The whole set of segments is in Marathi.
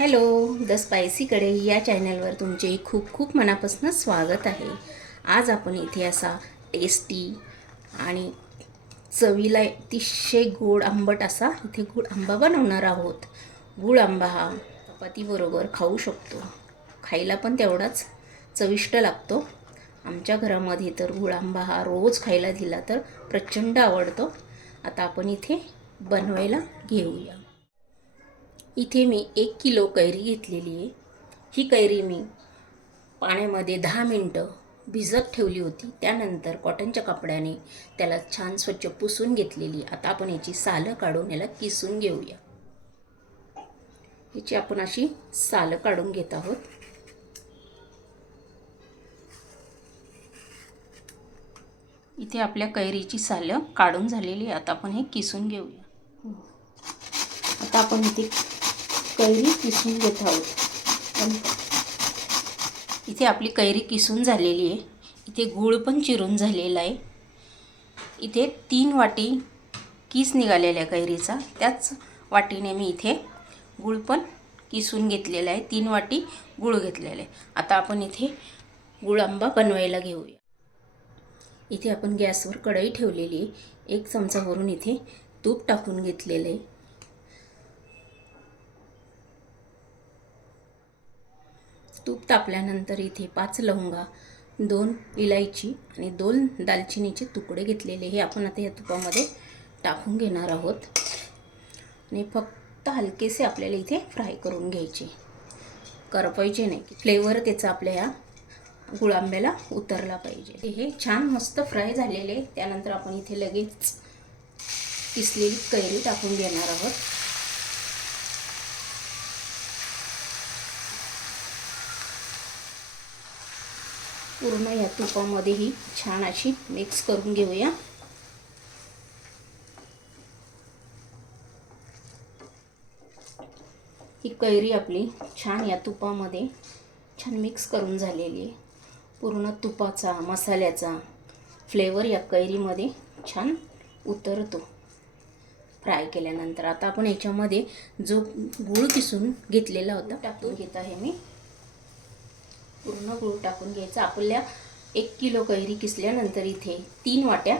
हॅलो द स्पायसीकडे या चॅनलवर तुमचे खूप खूप मनापासून स्वागत आहे. आज आपण इथे असा टेस्टी आणि चवीला अतिशय गोड आंबट असा इथे गुळ आंबा बनवणार आहोत. गुळ आंबा हा चपातीबरोबर खाऊ शकतो. खायला पण तेवढाच चविष्ट लागतो. आमच्या घरामध्ये तर गुळ आंबा हा रोज खायला दिला तर प्रचंड आवडतो. आता आपण इथे बनवायला घेऊया. इथे मी एक किलो कैरी घेतलेली आहे. ही कैरी मी पाण्यामध्ये दहा मिनटं भिजत ठेवली होती. त्यानंतर कॉटनच्या कपड्याने त्याला छान स्वच्छ पुसून घेतलेली. आता आपण याची सालं काढून याला किसून घेऊया. याची आपण अशी सालं काढून घेत आहोत. इथे आपल्या कैरीची सालं काढून झालेली आहे. आता आपण हे किसून घेऊया. आता आपण इथे कैरी किसून घेत आहोत. पण इथे आपली कैरी किसून झालेली आहे. इथे गूळ पण चिरून झालेला आहे. इथे तीन वाटी किस निघालेल्या आहे कैरीचा. त्याच वाटीने मी इथे गूळ पण किसून घेतलेला आहे. तीन वाटी गूळ घेतलेला आहे. आता आपण इथे गुळ आंबा बनवायला घेऊया. इथे आपण गॅसवर कढई ठेवलेली आहे. एक चमचावरून इथे तूप टाकून घेतलेलं आहे. तापल्यानंतर इथे पाच लवंगा दोन इलायची आणि दोन दालचिनीचे तुकडे घेतलेले हे आपण आता या तुपामध्ये टाकून घेणार आहोत. आणि फक्त हलकेसे आपल्याला इथे फ्राय करून घ्यायचे. करपायचे नाही फ्लेवर त्याचा आपल्या या गुळांब्याला उतरला पाहिजे. हे छान मस्त फ्राय झालेले त्यानंतर आपण इथे लगेच किसलेली कैरी टाकून घेणार आहोत. पूर्ण या तुपामध्ये ही छान अशी मिक्स करून घेऊया. ही कैरी आपली छान या तुपामध्ये छान मिक्स करून झालेली आहे. पूर्ण तुपाचा मसाल्याचा फ्लेवर या कैरीमध्ये छान उतरतो. फ्राय केल्यानंतर. आता आपण याच्यामध्ये जो गूळ किसून घेतलेला होता टाकून घेत आहे मी. पूर्ण गूळ टाकून घ्यायचा. आपल्या एक किलो कैरी किसल्यानंतर इथे तीन वाट्या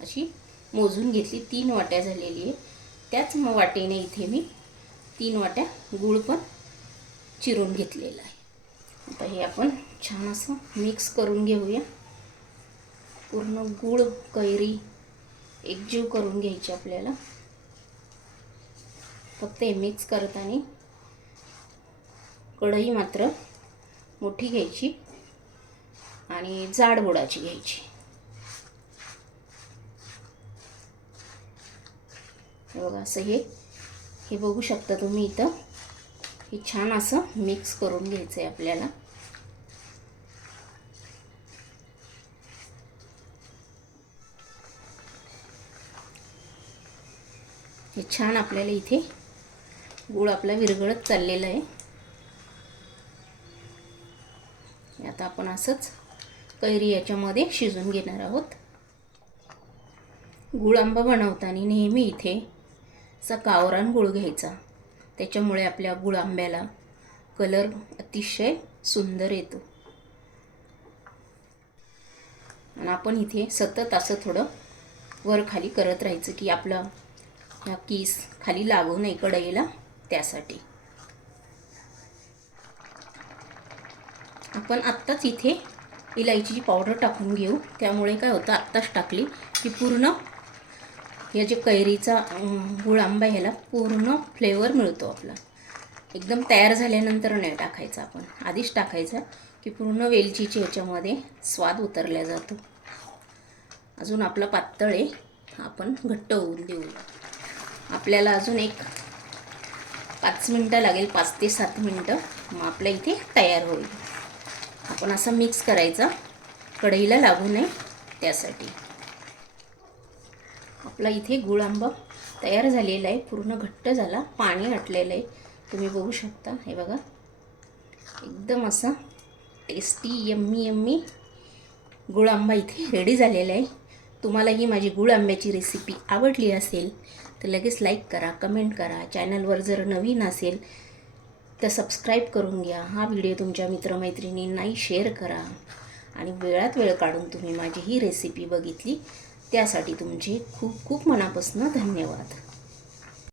अशी मोजून घेतली. तीन वाट्या झालेली आहे. त्याच वाटेने इथे मी तीन वाट्या गूळ पण चिरून घेतलेला आहे. आता हे आपण छान असं मिक्स करून घेऊया. पूर्ण गूळ कैरी एकजीव करून घ्यायची आपल्याला. फक्त हे मिक्स करताना कढई मात्र मोठी घ्यायची आणि जाड बुडाची घ्यायची. बघा असं हे हे बघू शकता तुम्ही इथं. हे छान असं मिक्स करून घ्यायचं आहे आपल्याला. हे छान आपल्याला इथे गूळ आपला विरघळत चाललेला आहे. आता आपण असंच कैरी याच्यामध्ये शिजून घेणार आहोत. गुळ आंबा बनवताना नेहमी इथे असा कावरान गुळ घ्यायचा. त्याच्यामुळे आपल्या गुळ आंब्याला कलर अतिशय सुंदर येतो. आणि आपण इथे सतत असं थोडं वर खाली करत राहायचं की आपलं ह्या कीस खाली लागू नये कढईला त्यासाठी. आपण आत्ताच इथे इलायचीची पावडर टाकून घेऊ. त्यामुळे काय होतं आत्ताच टाकली की पूर्ण या जे कैरीचा गुळ आंबा ह्याला पूर्ण फ्लेवर मिळतो आपला. एकदम तयार झाल्यानंतर नाही टाकायचा आपण. आधीच टाकायचा की पूर्ण वेलचीची ह्याच्यामध्ये स्वाद उतरला जातो. अजून आपला पातळ आहे आपण घट्ट होऊन देऊ आपल्याला अजून एक पाच मिनटं लागेल पाच ते सात मिनटं. मग आपल्या इथे तयार होईल. आपण असं मिक्स करायचा. कढईला लागू नये त्यासाठी. आपला इथे गुळ आंबा तयार झालेला आहे. पूर्ण घट्ट झाला. पाणी आटलेलं आहे. तुम्ही बघू शकता. हे बघा. एकदम असा टेस्टी यम्मी यम्मी गुळ आंबा इथे रेडी झालेला आहे. तुम्हाला ही माझी गुळ आंब्याची रेसिपी आवडली असेल तर लगेच लाईक करा कमेंट करा. चॅनलवर जर नवीन असेल तर सबस्क्राईब करून घ्या. हा व्हिडिओ तुमच्या मित्रमैत्रिणींनाही शेअर करा. आणि वेळात वेळ काढून तुम्ही माझी ही रेसिपी बघितली त्यासाठी तुमचे खूप खूप मनापासून धन्यवाद.